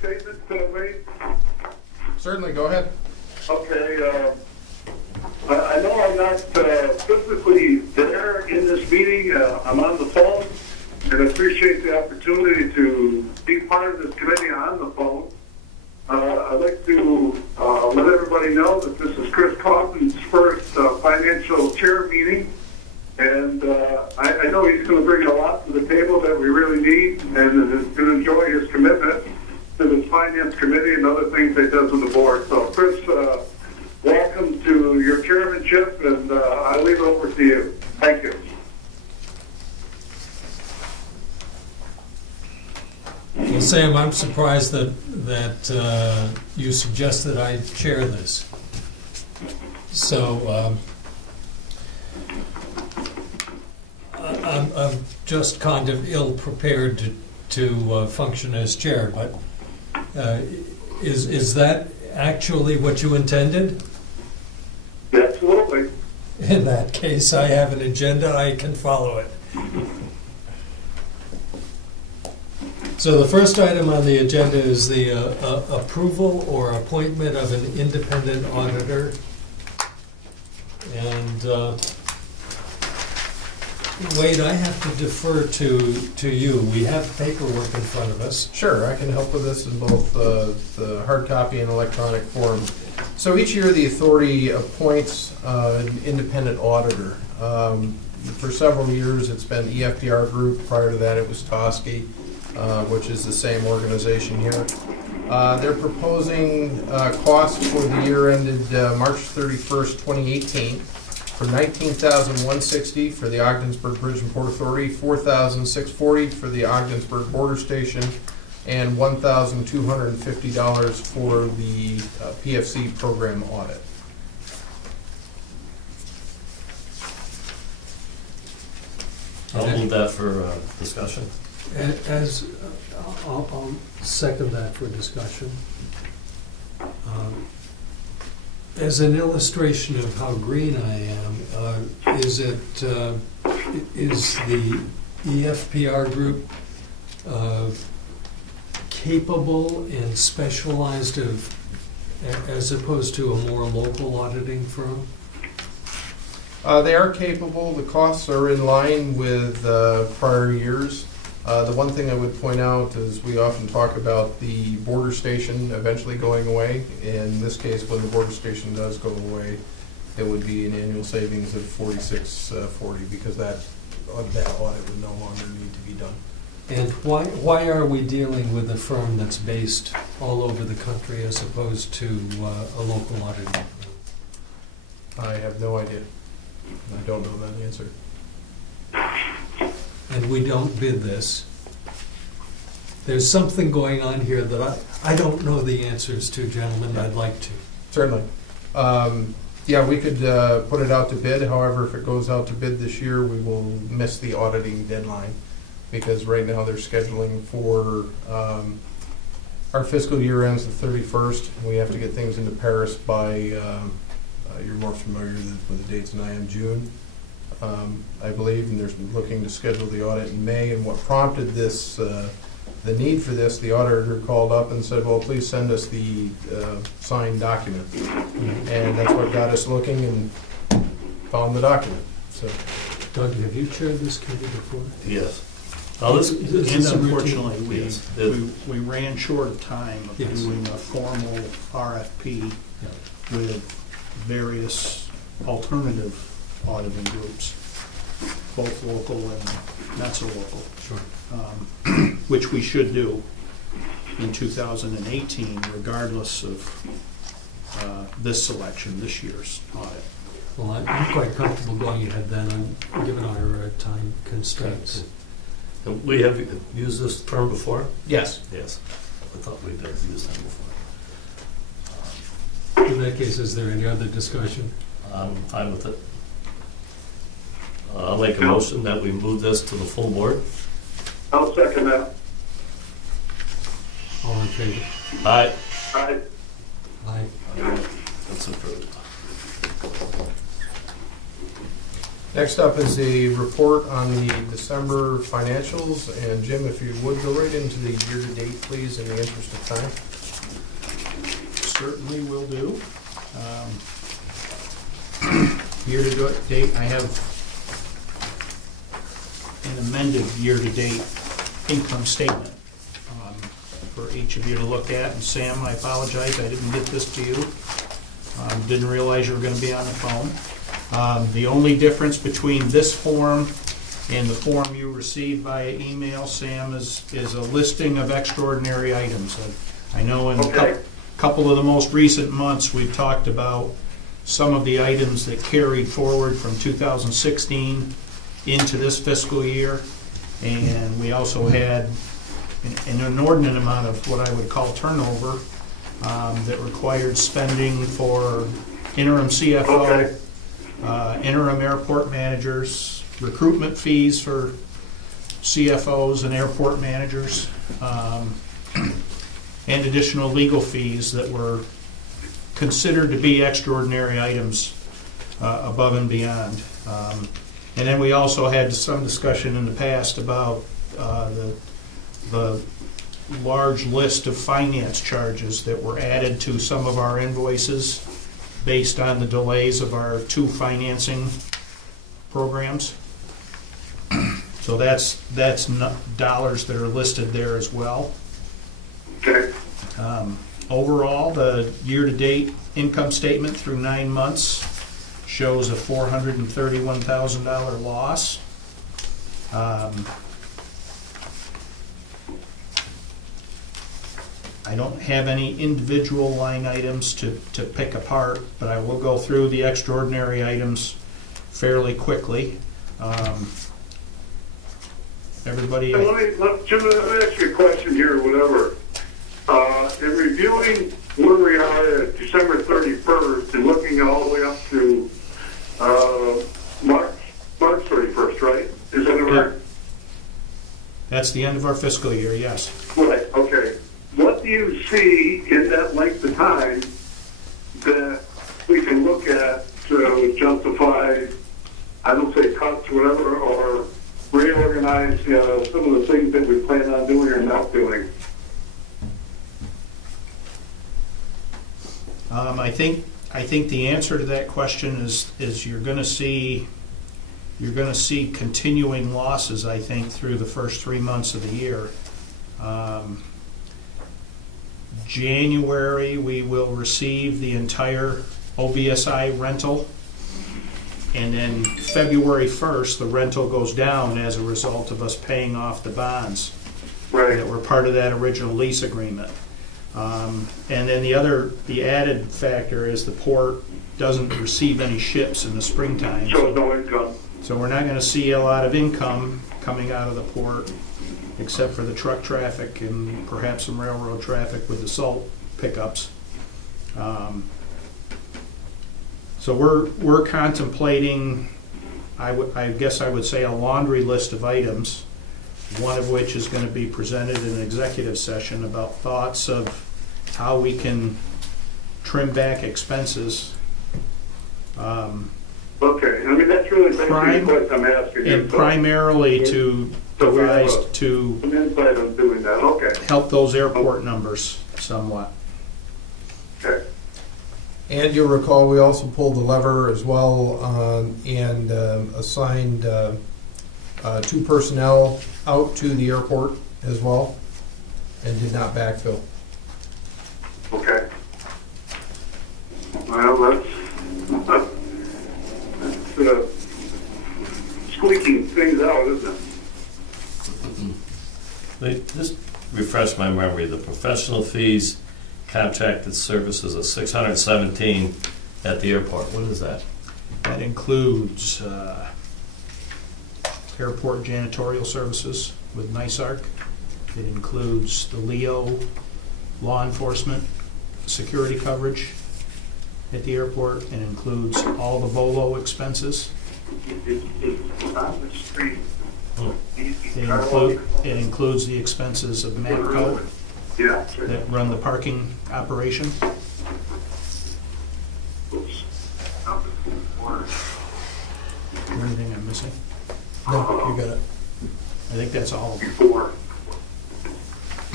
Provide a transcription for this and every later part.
statement made? Certainly, go ahead. Okay. I know I'm not physically there in this meeting. I'm on the phone, and I appreciate the opportunity to be part of this committee on the phone. I'd like to let everybody know that this is Chris Kaufman's first financial chair meeting, and I know he's going to bring a lot to the table that we really need, and is going to enjoy his commitment to this finance committee and other things that he does on the board. So, Chris, welcome to your chairmanship, and I leave it over to you. Thank you. Well, Sam, I'm surprised that you suggest that I chair this. So I'm just kind of ill-prepared to function as chair, but is that actually what you intended? Absolutely. In that case, I have an agenda. I can follow it. So the first item on the agenda is the approval or appointment of an independent auditor. And Wade, I have to defer to you. We have paperwork in front of us. Sure, I can help with this in both the hard copy and electronic form. So each year the authority appoints an independent auditor. For several years it's been EFPR Group. Prior to that it was Tosky, which is the same organization here. They're proposing costs for the year ended March 31st, 2018 for $19,160 for the Ogdensburg Bridge and Port Authority, $4,640 for the Ogdensburg Border Station, and $1,250 for the PFC program audit. I'll move that for discussion. I'll second that for discussion. As an illustration of how green I am, is the EFPR group capable and specialized as opposed to a more local auditing firm? They are capable. The costs are in line with prior years. The one thing I would point out is we often talk about the border station eventually going away. In this case, when the border station does go away, it would be an annual savings of $46.40 because that audit would no longer need to be done. And why are we dealing with a firm that's based all over the country as opposed to a local auditing firm? I have no idea. I don't know that answer. And we don't bid this. There's something going on here that I don't know the answers to, gentlemen. I'd like to. Certainly. Yeah, we could put it out to bid. However, if it goes out to bid this year, we will miss the auditing deadline because right now they're scheduling for our fiscal year ends the 31st. We have to get things into Paris by, you're more familiar with the dates than I am, June. I believe, and they're looking to schedule the audit in May. And what prompted this, the need for this, the auditor called up and said, well, please send us the signed document. And that's what got us looking and found the document. So, Doug, have you chaired this committee before? Yes. Now this unfortunately, yes. we ran short of time of doing a formal RFP with various alternative auditing groups, both local and not so local, which we should do in 2018, regardless of this selection, this year's audit. Well, I'm quite comfortable going ahead then, given our time constraints. And we have used this term before? yes. Yes. I thought we'd never used that before. In that case, is there any other discussion? I'm fine with it. I'll make a motion that we move this to the full board. I'll second that. All in favor? Aye. Aye. Aye. That's approved. Next up is a report on the December financials, and Jim, if you would go right into the year-to-date, please, in the interest of time. Certainly will do. Year-to-date, I have an amended year-to-date income statement for each of you to look at. And Sam, I apologize, I didn't get this to you. Didn't realize you were going to be on the phone. The only difference between this form and the form you received via email, Sam, is a listing of extraordinary items. I know in a couple of the most recent months we've talked about some of the items that carried forward from 2016 into this fiscal year, and we also had an inordinate amount of what I would call turnover that required spending for interim CFO, interim airport managers, recruitment fees for CFOs and airport managers, and additional legal fees that were considered to be extraordinary items above and beyond. And then we also had some discussion in the past about the large list of finance charges that were added to some of our invoices based on the delays of our 2 financing programs. So that's dollars that are listed there as well. Okay. Overall, the year-to-date income statement through 9 months shows a $431,000 loss. I don't have any individual line items to pick apart, but I will go through the extraordinary items fairly quickly. Everybody... Jim, let me ask you a question here, or whatever. In reviewing where we are at December 31st and looking all the way up to March 31st, right? Is that right? That's the end of our fiscal year, yes. Right, okay. What do you see in that length of time that we can look at to justify, I don't say cuts or whatever, or reorganize some of the things that we plan on doing or not doing? I think the answer to that question is you're going to see continuing losses, I think, through the first 3 months of the year. January, we will receive the entire OBSI rental, and then February 1st, the rental goes down as a result of us paying off the bonds that were part of that original lease agreement. And then the added factor is the port doesn't receive any ships in the springtime. So no income. So we're not going to see a lot of income coming out of the port, except for the truck traffic and perhaps some railroad traffic with the salt pickups. So we're contemplating, I guess I would say, a laundry list of items, one of which is going to be presented in an executive session about thoughts of how we can trim back expenses. Okay, I mean, that's really basically what I'm asking you. And primarily to devise to some insight on doing that. Okay. help those airport numbers somewhat. Okay. And you'll recall we also pulled the lever as well and assigned 2 personnel out to the airport as well and did not backfill. Okay. Well, that's squeaking things out, isn't it? Just refresh my memory. The professional fees, contracted services of $617 at the airport. What is that? That includes airport janitorial services with NYSARC. It includes the LEO law enforcement security coverage at the airport. It includes all the VOLO expenses. It's on the street. It includes the expenses of MAPCO that run the parking operation. Oops. Anything missing? No, you got it. I think that's all of them. Before.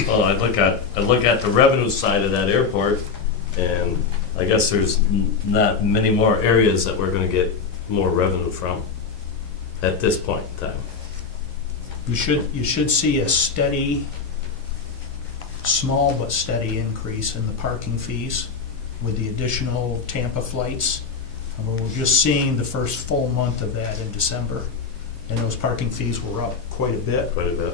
Well, I look at the revenue side of that airport, and I guess there's not many more areas that we're gonna get more revenue from at this point in time. You should see a steady, small but steady increase in the parking fees with the additional Tampa flights. And we're just seeing the first full month of that in December, and those parking fees were up quite a bit. Quite a bit.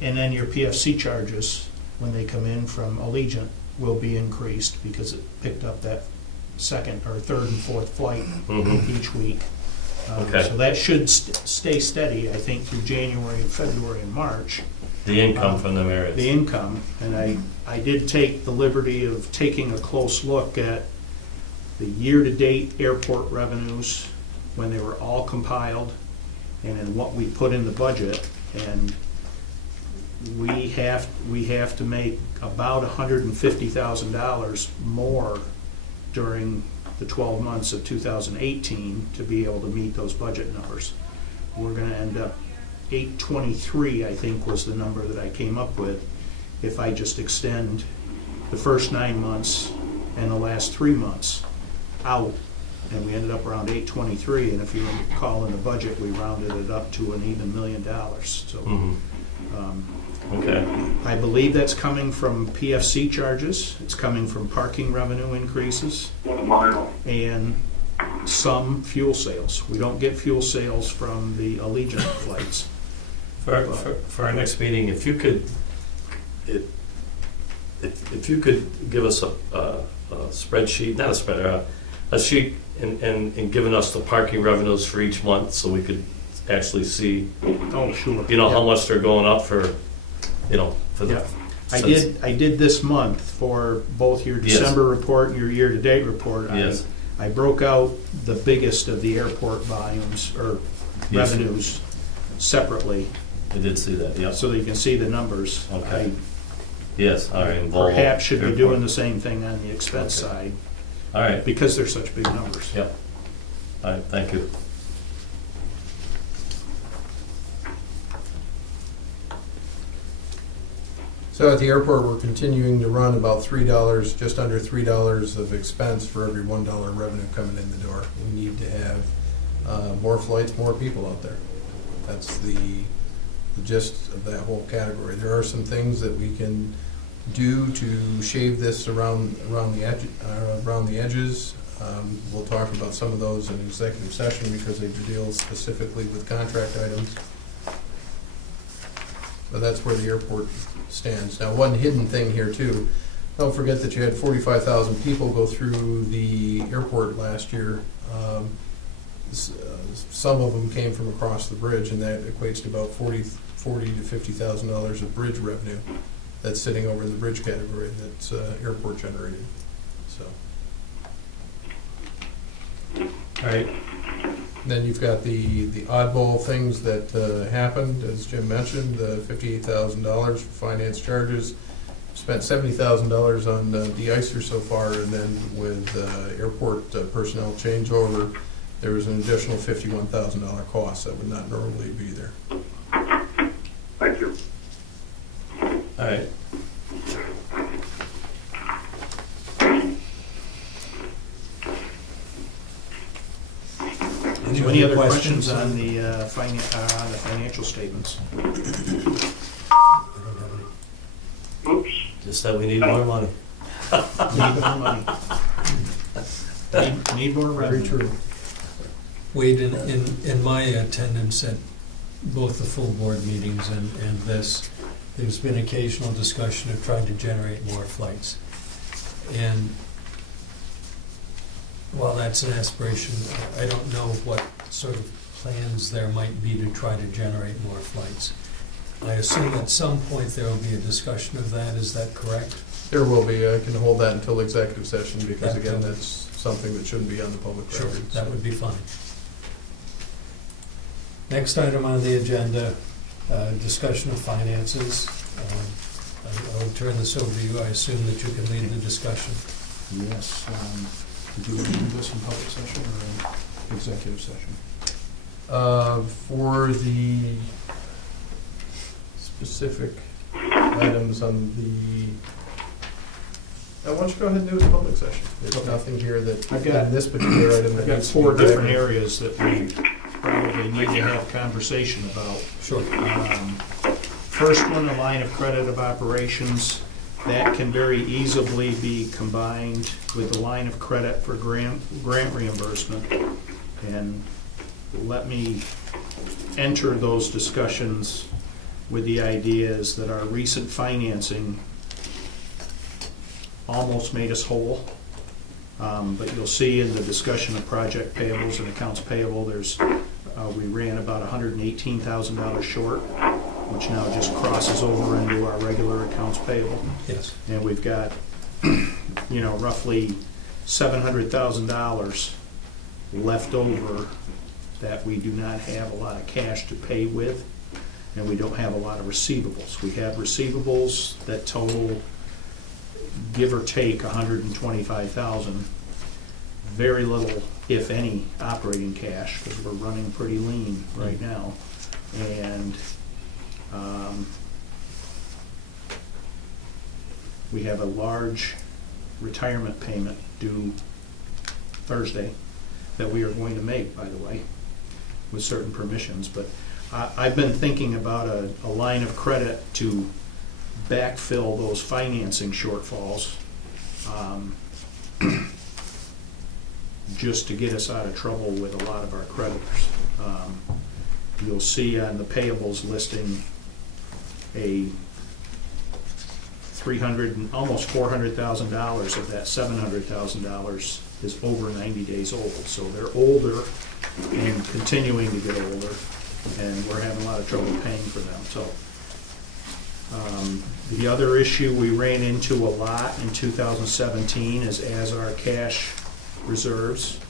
And then your PFC charges, when they come in from Allegiant, will be increased because it picked up that second or third and fourth flight each week. Okay. So that should stay steady, I think, through January and February and March. The income from them areas. The income, and I did take the liberty of taking a close look at the year-to-date airport revenues when they were all compiled and in what we put in the budget, and we have to make about $150,000 more during the 12 months of 2018 to be able to meet those budget numbers. We're going to end up 823, I think, was the number that I came up with, if I just extend the first 9 months and the last 3 months out, and we ended up around 823. And if you recall in the budget, we rounded it up to an even $1 million. So. Okay. I believe that's coming from PFC charges, it's coming from parking revenue increases, and some fuel sales. We don't get fuel sales from the Allegiant flights. For our next meeting, if you could give us a spreadsheet, not a spread, a sheet, and giving us the parking revenues for each month, so we could actually see, Oh, sure. how much they're going up for, for the. Yeah. I did this month for both your December report and your year-to-date report. Yes. I broke out the biggest of the airport volumes or revenues separately. I did see that, yeah. So that you can see the numbers. Okay. Yes, all right. Perhaps should be doing the same thing on the expense side. All right. Because they're such big numbers. Yep. All right, thank you. So at the airport, we're continuing to run about $3, just under $3 of expense for every $1 revenue coming in the door. We need to have more flights, more people out there. That's the gist of that whole category. There are some things that we can do to shave this around the edges. We'll talk about some of those in executive session because they deal specifically with contract items. But that's where the airport stands. Now, one hidden thing here too, don't forget that you had 45,000 people go through the airport last year. Some of them came from across the bridge, and that equates to about $40,000 to $50,000 of bridge revenue that's sitting over in the bridge category that's airport generated. So, all right. Then you've got the oddball things that happened, as Jim mentioned, the $58,000 for finance charges. Spent $70,000 on de-icer so far, and then with airport personnel changeover, there was an additional $51,000 cost that would not normally be there. Thank you. All right. Any other questions on the financial statements? I don't have any. Oops. Just that we need more money. Need more money. Need more revenue. Very true. Wade, in my attendance at both the full board meetings and this, there's been occasional discussion of trying to generate more flights. And while that's an aspiration, I don't know what sort of plans there might be to try to generate more flights. I assume at some point there will be a discussion of that, is that correct? There will be. I can hold that until executive session because, That again, will- that's something that shouldn't be on the public Sure, record. that so. would be fine. Next item on the agenda, discussion of finances. I'll turn this over to you. I assume that you can lead the discussion. Yes. Did you do this in public session or? executive session. For the specific items on the, why don't you go ahead and do it in public session? There's Okay. nothing here that, I've got- in this particular item. I've that got needs to be 4 different covered. areas that we probably need to have conversation about. Sure. First one, the line of credit of operations, that can very easily be combined with the line of credit for grant reimbursement. And let me enter those discussions with the ideas that our recent financing almost made us whole. But you'll see in the discussion of project payables and accounts payable, we ran about $118,000 short, which now just crosses over into our regular accounts payable. Yes. And we've got, roughly $700,000 left over that we do not have a lot of cash to pay with, and we don't have a lot of receivables. We have receivables that total, give or take, $125,000. Very little, if any, operating cash, because we're running pretty lean right now. And we have a large retirement payment due Thursday that we are going to make, by the way, with certain permissions. But I've been thinking about a line of credit to backfill those financing shortfalls, just to get us out of trouble with a lot of our creditors. You'll see on the payables listing a almost $400,000 of that $700,000 is over 90 days old. So they're older and continuing to get older, and we're having a lot of trouble paying for them. So the other issue we ran into a lot in 2017 is as our cash reserves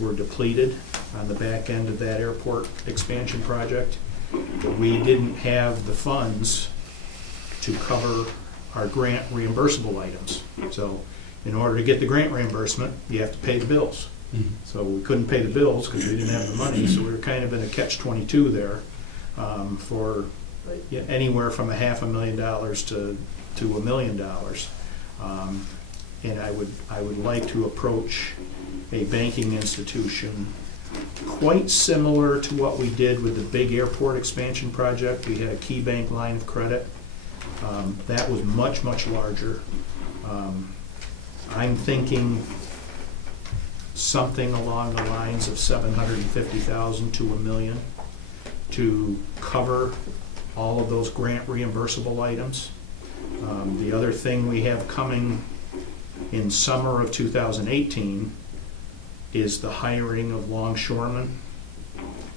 were depleted on the back end of that airport expansion project, we didn't have the funds to cover our grant reimbursable items. So in order to get the grant reimbursement, you have to pay the bills. Mm-hmm. So we couldn't pay the bills because we didn't have the money, so we were kind of in a catch-22 there, for anywhere from $500,000 to $1 million. And I would like to approach a banking institution quite similar to what we did with the big airport expansion project. We had a key bank line of credit. That was much, much larger. I'm thinking something along the lines of $750,000 to $1 million to cover all of those grant reimbursable items. The other thing we have coming in summer of 2018 is the hiring of longshoremen,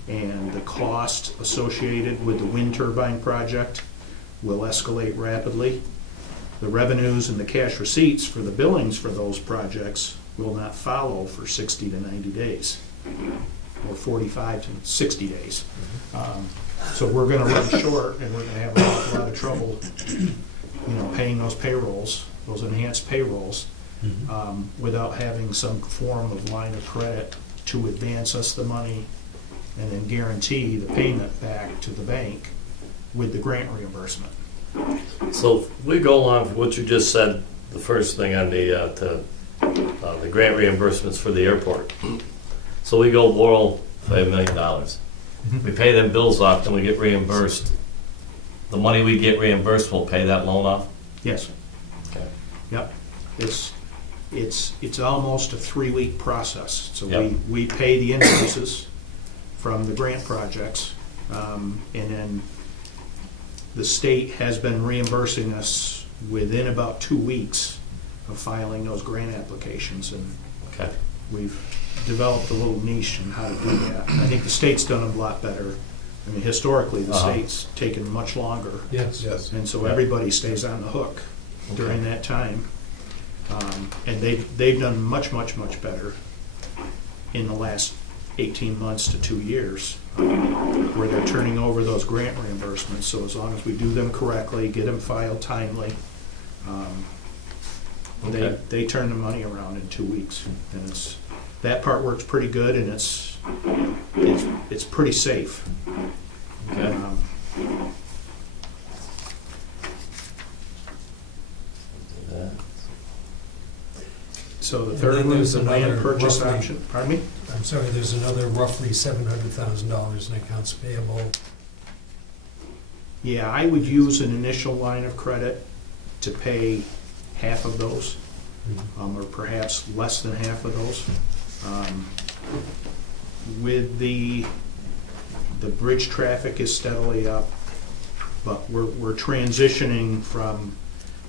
and the cost associated with the wind turbine project will escalate rapidly. The revenues and the cash receipts for the billings for those projects will not follow for 60 to 90 days, or 45 to 60 days. So we're going to run short, and we're going to have a lot of trouble, paying those payrolls, those enhanced payrolls, without having some form of line of credit to advance us the money and then guarantee the payment back to the bank with the grant reimbursement. So if we go along with what you just said, the first thing on the grant reimbursements for the airport. So we go borrow $5 million. We pay them bills off, then we get reimbursed. The money we get reimbursed will pay that loan off? Yes. Okay. Yep. It's almost a 3-week process. So Yep. we pay the invoices from the grant projects, and then the state has been reimbursing us within about 2 weeks of filing those grant applications, and Okay. we've developed a little niche in how to do that. I think the state's done a lot better. I mean, historically, the state's taken much longer, Yes. Yes. and so Yeah. everybody stays on the hook during that time. And they've done much, much, much better in the last 18 months to 2 years, where they're turning over those grant reimbursements. So as long as we do them correctly, get them filed timely, Okay. they turn the money around in 2 weeks, and that part works pretty good, and it's pretty safe. Okay. So the And third then one is there's the land another purchase roughly- option. Pardon me? I'm sorry, there's another roughly $700,000 in accounts payable. Yeah, I would use an initial line of credit to pay half of those, or perhaps less than half of those. With the bridge traffic is steadily up, but we're transitioning from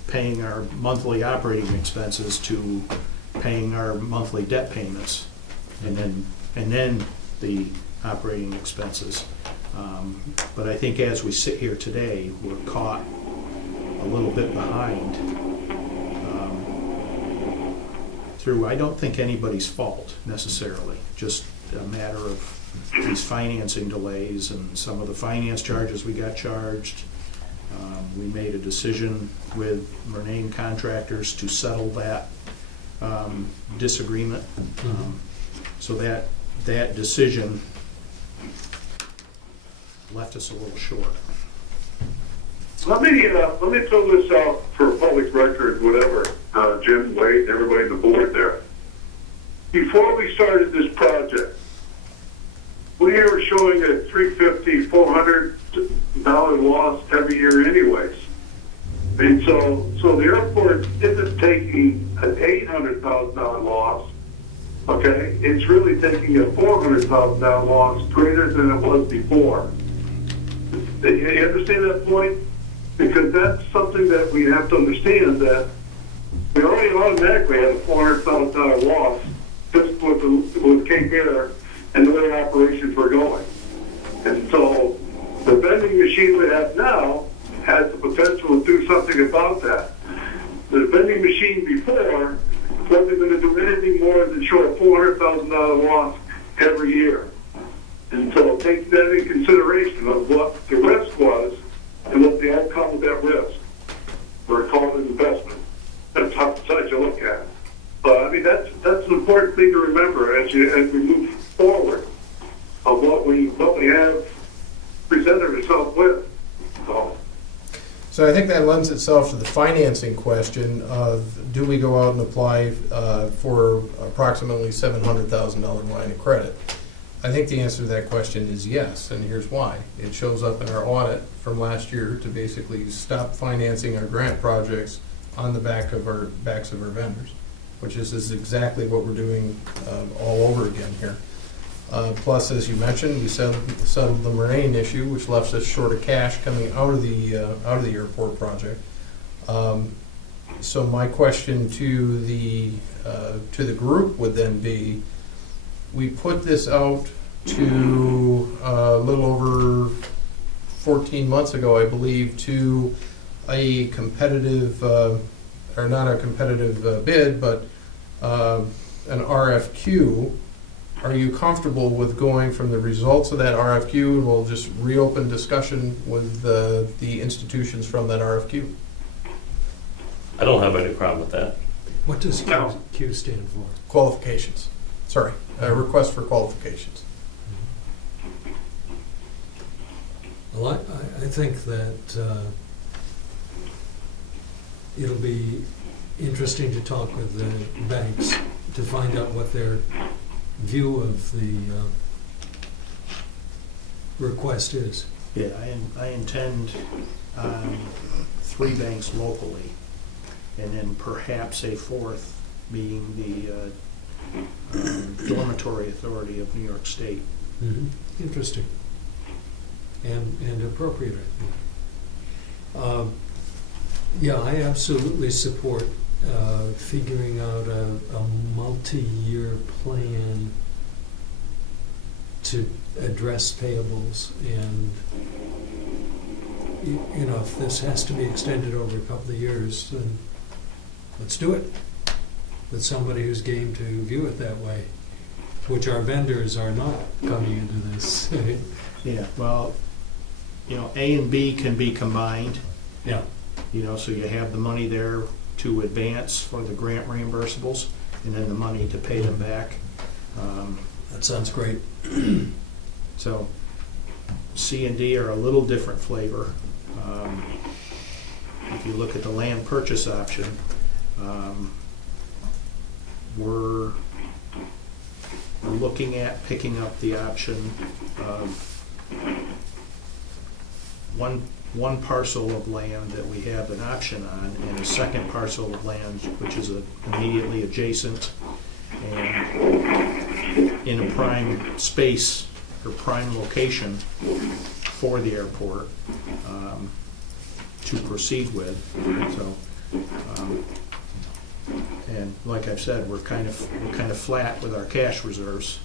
paying our monthly operating expenses to paying our monthly debt payments, and then the operating expenses. But I think as we sit here today, we're caught a little bit behind through, I don't think anybody's fault necessarily, just a matter of these financing delays and some of the finance charges we got charged. We made a decision with Murnane Contractors to settle that disagreement. So that decision left us a little short. Let me throw this out for public record, whatever, Jim, Wade, everybody on the board there. Before we started this project, we were showing a $350, $400 loss every year anyways. And so the airport isn't taking an $800,000 loss, okay? It's really taking a $400,000 loss greater than it was before. You understand that point? Because that's something that we have to understand, that we already automatically had a $400,000 loss just with Cape Air and the way operations were going. And so the vending machine we have now has the potential to do something about that. The vending machine before wasn't going to do anything more than show a $400,000 loss every year. And so take that in consideration of what the risk was and what the outcome of that risk. We're calling it investment. That's how you look at it. But I mean, that's an important thing to remember as we move forward of what we have presented ourselves with. So I think that lends itself to the financing question of, do we go out and apply for approximately $700,000 line of credit? I think the answer to that question is yes, and here's why. It shows up in our audit from last year to basically stop financing our grant projects on the backs of our vendors, which is exactly what we're doing all over again here. Plus, as you mentioned, we settled the Murnane issue, which left us short of cash coming out of the airport project. So my question to the group would then be: we put this out to a little over 14 months ago, I believe, to a competitive, or not a competitive bid, but an RFQ. Are you comfortable with going from the results of that RFQ, and we'll just reopen discussion with the institutions from that RFQ? I don't have any problem with that. What does Q stand for? Qualifications. Sorry, a request for qualifications. Well, I think that it'll be interesting to talk with the banks to find out what their view of the request is. Yeah, I intend 3 banks locally, and then perhaps a 4th being the Dormitory Authority of New York State. Interesting. And appropriate, I think. Yeah, I absolutely support figuring out a multi-year plan to address payables, and you know, if this has to be extended over a couple of years, then let's do it with somebody who's game to view it that way, which our vendors are not coming into this. Yeah, well, you know, A and B can be combined. Yeah. You know, so you have the money there to advance for the grant reimbursables, and then the money to pay them back. That sounds great. So C and D are a little different flavor. If you look at the land purchase option, we're looking at picking up the option of one parcel of land that we have an option on, and a second parcel of land which is immediately adjacent and in a prime space or prime location for the airport to proceed with. So, and like I've said, we're kind of flat with our cash reserves.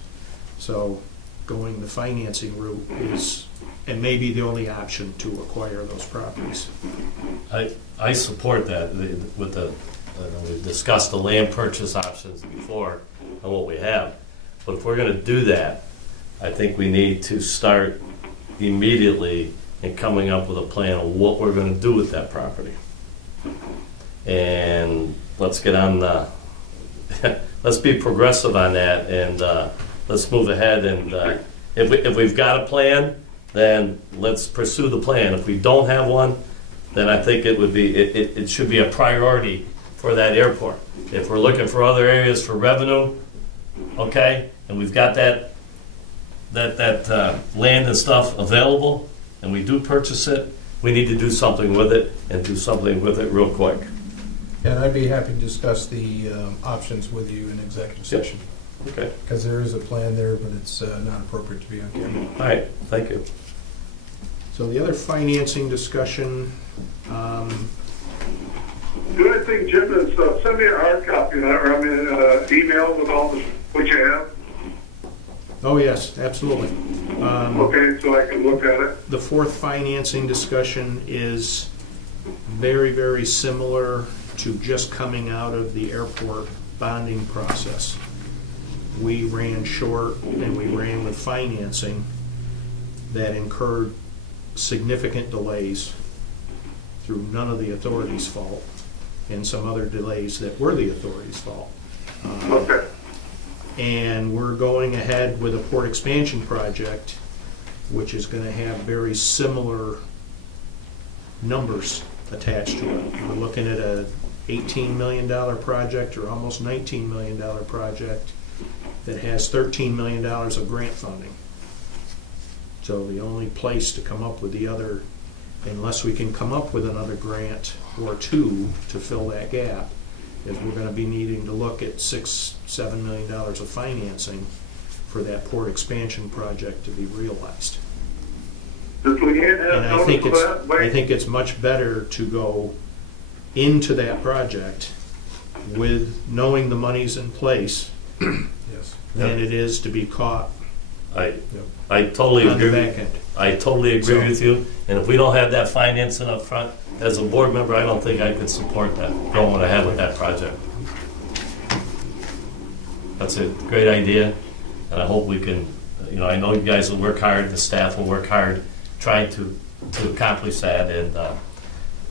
So, going the financing route is, and maybe the only option to acquire those properties. I support that with the, we've discussed the land purchase options before and what we have. But if we're going to do that, I think we need to start immediately in coming up with a plan of what we're going to do with that property. And let's get on the, let's be progressive on that, and let's move ahead. And if we've got a plan, then let's pursue the plan. If we don't have one, then I think it would be, it should be a priority for that airport. If we're looking for other areas for revenue, okay, and we've got that land and stuff available, and we do purchase it, we need to do something with it, and do something with it real quick. And I'd be happy to discuss the options with you in executive session. Okay. Because there is a plan there, but it's not appropriate to be on camera. All right, thank you. So the other financing discussion, The only thing, Jim, is send me a hard copy, or I mean, email with all what you have. oh yes, absolutely. Okay, so I can look at it. The fourth financing discussion is very, very similar to just coming out of the airport bonding process. We ran short and we ran with financing that incurred significant delays through none of the authority's fault, and some other delays that were the authority's fault. Okay. And we're going ahead with a port expansion project, which is going to have very similar numbers attached to it. We're looking at a $18 million project, or almost $19 million project, that has $13 million of grant funding. So the only place to come up with the other, unless we can come up with another grant or two to fill that gap, is we're going to be needing to look at $6-7 million of financing for that port expansion project to be realized. Does Leanne have And notice of that? I think it's much better to go into that project with knowing the money's in place Yes. than it is to be caught I totally on the agree. back end. I totally agree with you. And if we don't have that financing up front, as a board member, I don't think I could support that, going ahead with that project. That's a great idea, and I hope we can, I know you guys will work hard, the staff will work hard trying to accomplish that. And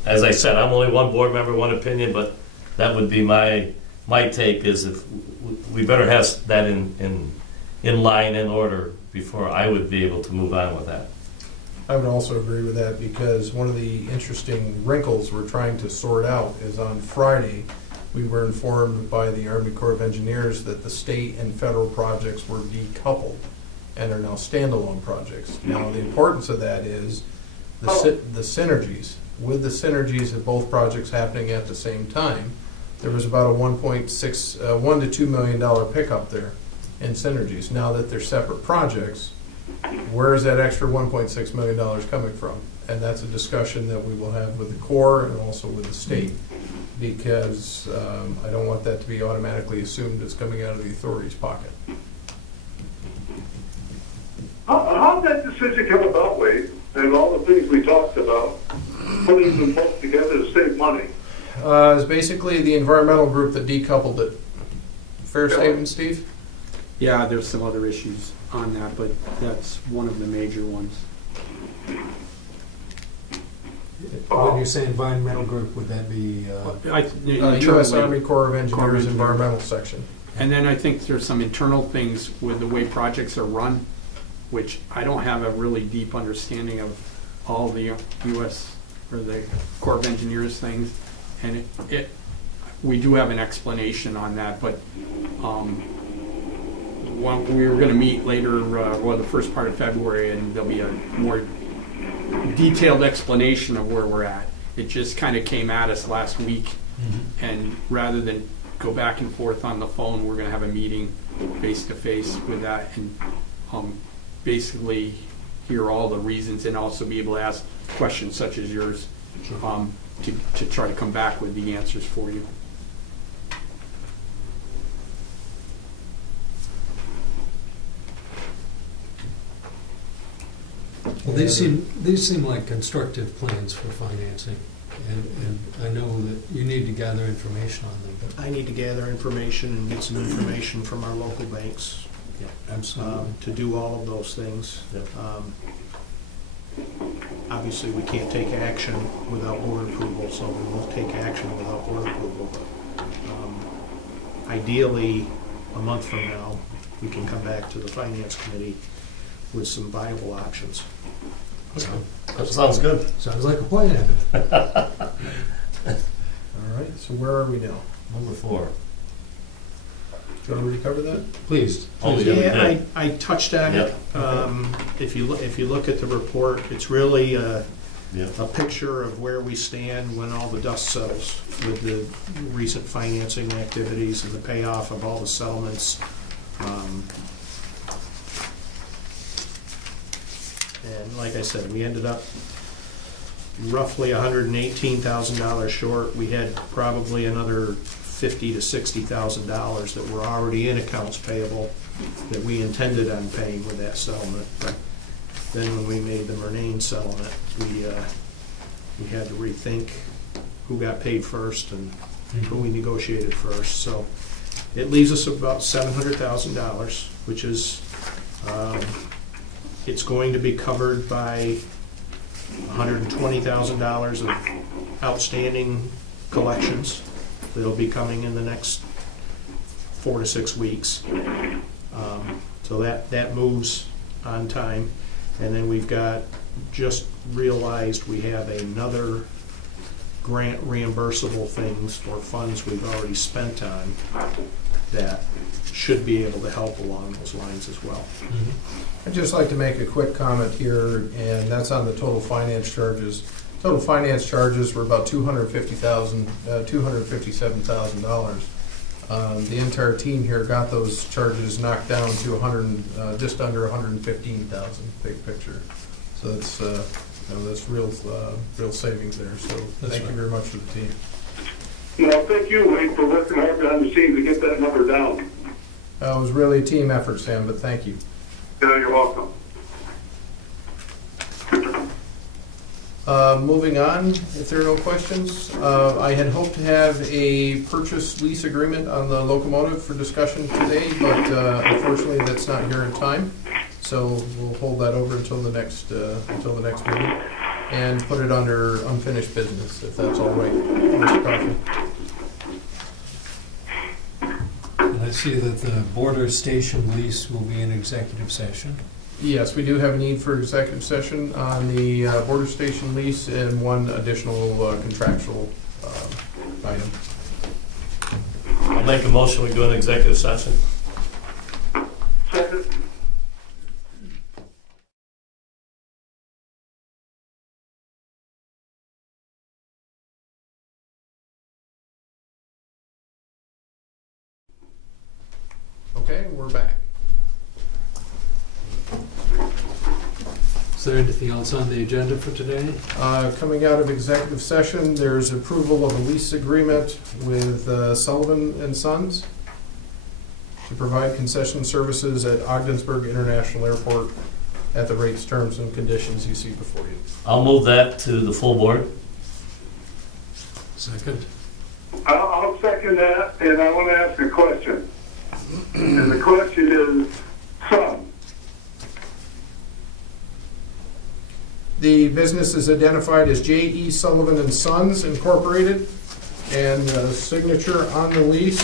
as I said, I'm only one board member, one opinion, but that would be my take, is if we better have that in line, in order, before I would be able to move on with that. I would also agree with that, because one of the interesting wrinkles we're trying to sort out is on Friday, we were informed by the Army Corps of Engineers that the state and federal projects were decoupled and are now standalone projects. Now, the importance of that is the synergies. With the synergies of both projects happening at the same time, there was about a $1 to $2 million pickup there in synergies. Now that they're separate projects, where is that extra $1.6 million coming from? And that's a discussion that we will have with the Corps and also with the state, because I don't want that to be automatically assumed as coming out of the authority's pocket. How did that decision come about, Wade, and all the things we talked about, putting them both together to save money? It was basically the environmental group that decoupled it. Fair statement, Steve? Yeah, there's some other issues on that, but that's one of the major ones. When you say environmental group, would that be? U.S. Army Corps of Engineers Environmental Section. And then I think there's some internal things with the way projects are run, which I don't have a really deep understanding of all the US or the Corps of Engineers things. And we do have an explanation on that, but we were going to meet later, the first part of February, and there'll be a more detailed explanation of where we're at. It just kind of came at us last week, and rather than go back and forth on the phone, we're going to have a meeting face-to-face with that, and basically hear all the reasons and also be able to ask questions such as yours to try to come back with the answers for you. Well, these seem like constructive plans for financing, and I know that you need to gather information on them. But I need to gather information and get some information from our local banks yeah, absolutely. to do all of those things. Yep. Obviously, we can't take action without board approval, so we won't take action without board approval. But, ideally, a month from now, we can come back to the Finance Committee with some viable options. So, That sounds good. sounds like a plan. All right, so where are we now? Number 4. Do you want to recover that? Please. Oh, please. yeah. Yeah, I touched on it. If you look at the report, it's really a picture of where we stand when all the dust settles with the recent financing activities and the payoff of all the settlements. And like I said, we ended up roughly $118,000 short. We had probably another $50,000 to $60,000 that were already in accounts payable that we intended on paying with that settlement. But then when we made the Murnane settlement, we had to rethink who got paid first and who we negotiated first. So it leaves us about $700,000, which is it's going to be covered by $120,000 of outstanding collections that'll be coming in the next 4 to 6 weeks. So that moves on time. And then we've got, just realized we have another grant reimbursable things for funds we've already spent on that should be able to help along those lines as well. I'd just like to make a quick comment here, and that's on the total finance charges. Total finance charges were about $257,000. The entire team here got those charges knocked down to just under $115,000, big picture. So that's that's real savings there. So thank you very much for the team. Well, thank you, Wade, for working hard behind the scenes to get that number down. It was really a team effort, Sam, but thank you. Yeah, you're welcome. Moving on, if there are no questions, I had hoped to have a purchase lease agreement on the locomotive for discussion today, but unfortunately that's not here in time. So we'll hold that over until the next meeting and put it under unfinished business, if that's all right, Mr. Coffey. And I see that the border station lease will be in executive session. Yes, we do have a need for executive session on the border station lease and one additional contractual item. I'll make a motion, we go in executive session. Second. Okay, we're back. Is there anything else on the agenda for today? Coming out of executive session, there's approval of a lease agreement with Sullivan and Sons to provide concession services at Ogdensburg International Airport at the rates, terms, and conditions you see before you. I'll move that to the full board. Second. I'll second that, and I want to ask a question. And the question is, son. The business is identified as J.E. Sullivan and Sons Incorporated, and signature on the lease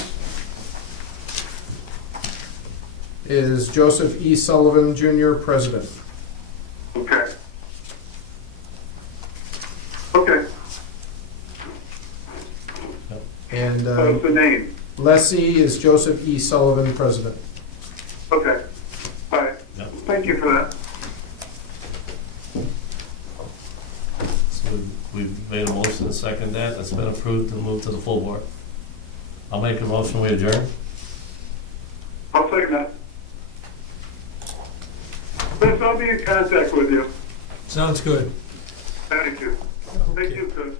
is Joseph E. Sullivan, Jr., President. Okay. Okay. And What's the name? lessee is Joseph E. Sullivan, President. Okay. All right. Yep. Thank you for that. So we've made a motion to second that. It's been approved to move to the full board. I'll make a motion, we adjourn. I'll second that. Chris, I'll be in contact with you. Sounds good. Thank you. Thank you, Chris.